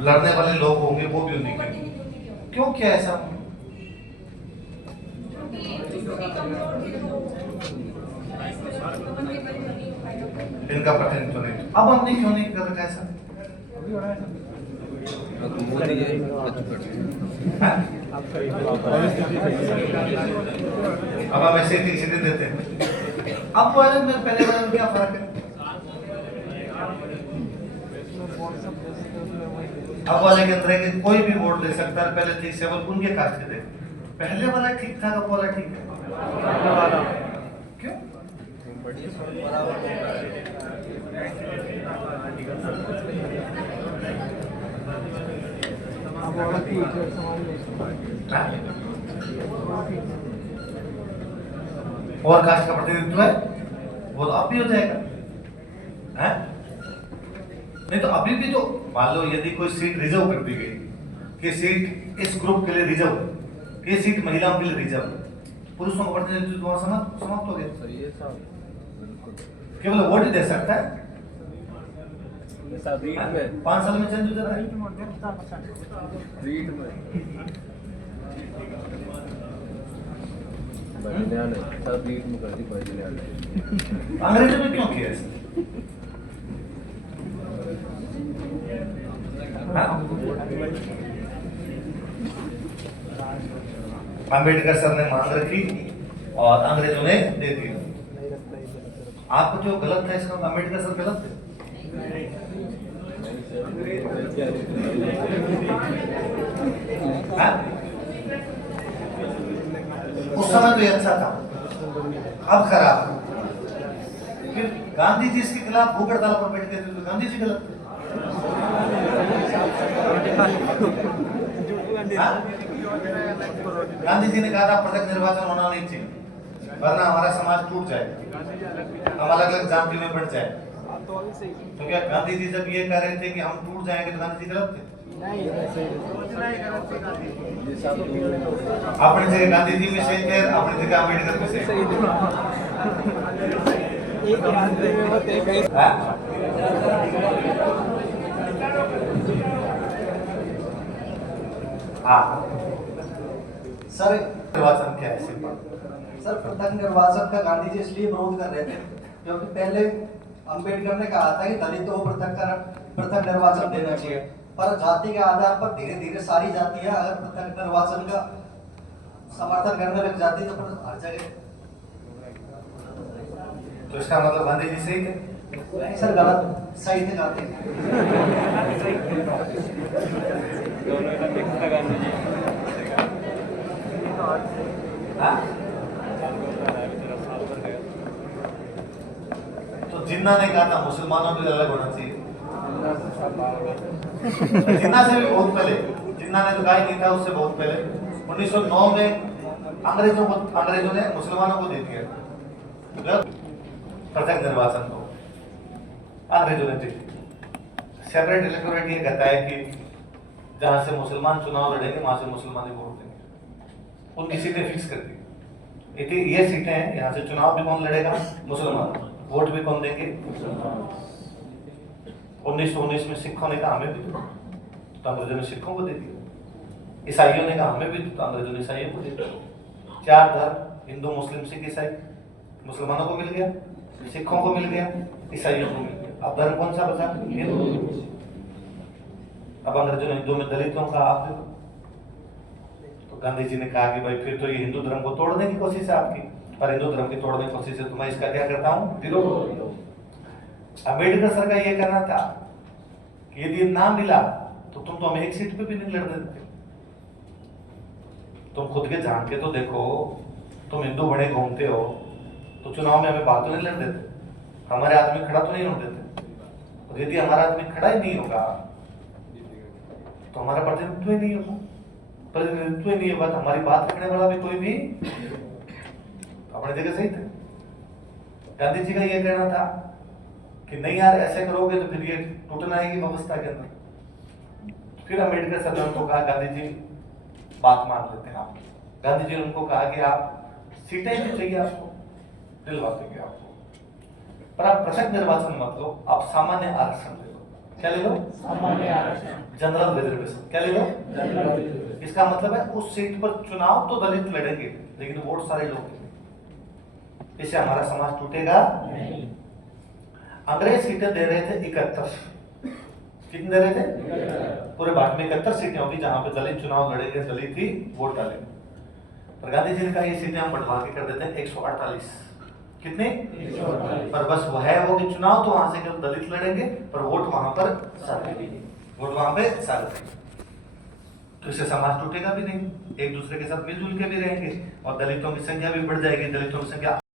लड़ने वाले लोग होंगे वो भी उन्हीं के। क्यों क्या ऐसा? इनका प्रतिनिधित्व नहीं। अब हमने क्यों नहीं कर रखा ऐसा? अब हम ऐसे ही सीधे देते हैं। अब वाले में पहले वाले में क्या फर्क है? अब वाले के अंदर है कि कोई भी वोट दे सकता है। पहले थी सेवल उनके कास्ट के थे। पहले वाला ठीक था, अब वाला ठीक है। क्यों? और कास्ट का प्रतिनिधित्व है वो तो अब भी हो जाएगा है? नहीं तो अभी भी तो मान लो यदि कोई सीट रिजर्व कर दी गई कि सीट इस ग्रुप के लिए रिजर्व, ये सीट महिलाओं के लिए रिजर्व, पुरुषों का प्रतिनिधित्व समाप्त हो गया। केवल वोट ही दे सकता है। 5 साल में चेंज हो जाता है। अंग्रेजों में क्यों किया ऐसा? अम्बेडकर सर ने मांग रखी और अंग्रेजों ने दे दी। आपको जो गलत था इसका अम्बेडकर सर गलत थे? उस समय तो ये अच्छा था, अब खराब। फिर गांधी जी इसके खिलाफ भूख हड़ताल पर बैठ गए थे तो गांधी जी गलत थे। गांधी जी ने कहा था प्रत्यक्ष निर्वाचन होना नहीं चाहिए वरना हमारा समाज टूट जाए, हम अलग अलग जातियों में बढ़ जाए। तो क्या गांधी जी जब ये कह रहे थे कि हम टूट जाएंगे तो गांधी जी गलत थे? अपनी जगह गांधी जी भी सही थे, अपनी जगह अम्बेडकर भी सही थे। हाँ सर, निर्वाचन क्या है? सर पृथक निर्वाचन का गांधी जी इसलिए विरोध कर रहे थे क्योंकि पहले अंबेडकर ने कहा था कि दलितों को पृथक निर्वाचन देना चाहिए, पर जाति के आधार पर धीरे धीरे सारी जातियां अगर पृथक निर्वाचन का समर्थन करने लग जाती तो फिर हर जगह। तो इसका मतलब गांधी जी सही थे? सर गलत, सही थे गांधी तो जिन्ना ने कहा था मुसलमानों के लिए अलग होना चाहिए। जिन्ना से भी बहुत पहले, जिन्ना ने तो कहा ही नहीं था, उससे बहुत पहले 1909 में अंग्रेजों ने मुसलमानों को दे दिया पृथक निर्वाचन को। अंग्रेजों ने दे दिया। सेपरेट इलेक्टोरेट ये कहता है कि जहां से मुसलमान चुनाव लड़ेंगे वहां से मुसलमान ही वोट देंगे। उनकी सीटें फिक्स कर दी। ये सीटें हैं, यहाँ से चुनाव भी कौन लड़ेगा? मुसलमान। वोट भी कौन देंगे? 1919 में सिखों ने कहा हमें भी तो अंग्रेजों ने सिखों को दे दिया। ईसाइयों ने कहा हमें भी तो अंग्रेजों ने ईसाइयों को दे दिया। 4 धर्म, हिंदू मुस्लिम सिख ईसाई, मुसलमानों को मिल गया, सिखों को मिल गया, ईसाइयों को मिल गया। अब धर्म कौन सा बचा? हिंदू। अब अंग्रेजों ने हिंदू में दलितों का आप देखो। तो गांधी जी ने कहा कि भाई फिर तो ये हिंदू धर्म को तोड़ने की कोशिश है आपकी, पर हिंदू धर्म की तोड़ने की कोशिश है तो मैं इसका क्या करता हूँ? विरोध। अम्बेडकर सर का ये कहना था कि यदि ना मिला तो तुम तो हमें एक सीट पे भी नहीं लड़ देते। तुम खुद के झांक के तो देखो, तुम हिंदू बड़े घूमते हो तो चुनाव में हमें बात तो नहीं लड़ देते, हमारे आदमी खड़ा तो नहीं होने देते। और यदि हमारा आदमी खड़ा ही नहीं होगा तो हमारा प्रतिनिधित्व ही नहीं होगा, प्रतिनिधित्व ही नहीं होगा तो हमारी बात रखने वाला भी कोई भी अपनी जगह सही थे। गांधी जी का यह कहना था कि नहीं यार ऐसे करोगे तो फिर ये टूटना है व्यवस्था के अंदर। फिर अम्बेडकर सर ने उनको कहा गांधी जी बात मान लेते हैं आप। गांधी जी ने उनको कहा कि आप सीटें भी चाहिए आपको, दिलवा देंगे आपको, पर आप पृथक निर्वाचन मत लो, आप सामान्य आरक्षण ले लो। क्या ले लो? General reservation. क्या ले लो? इसका मतलब है उस सीट पर चुनाव तो दलित लड़ेंगे, लेकिन वोट सारे लोग देंगे। इससे हमारा समाज टूटेगा नहीं। अंग्रेज सीटें दे रहे थे 71, कितने दे रहे थे? पूरे भारत में 71 सीटें होगी जहां पे दलित चुनाव लड़ेंगे, दलित ही वोट डालेंगे। पर गांधी जी ने कहा ये सीटें हम बढ़वा के कर देते हैं 148। कितने? 148। पर बस वह है वो कि चुनाव तो वहां से केवल दलित लड़ेंगे, पर वोट वहां पर सारे, वोट वहां पे सारे। तो इससे समाज टूटेगा भी नहीं, एक दूसरे के साथ मिलजुल के भी रहेंगे और दलितों की संख्या भी बढ़ जाएगी। दलितों की संख्या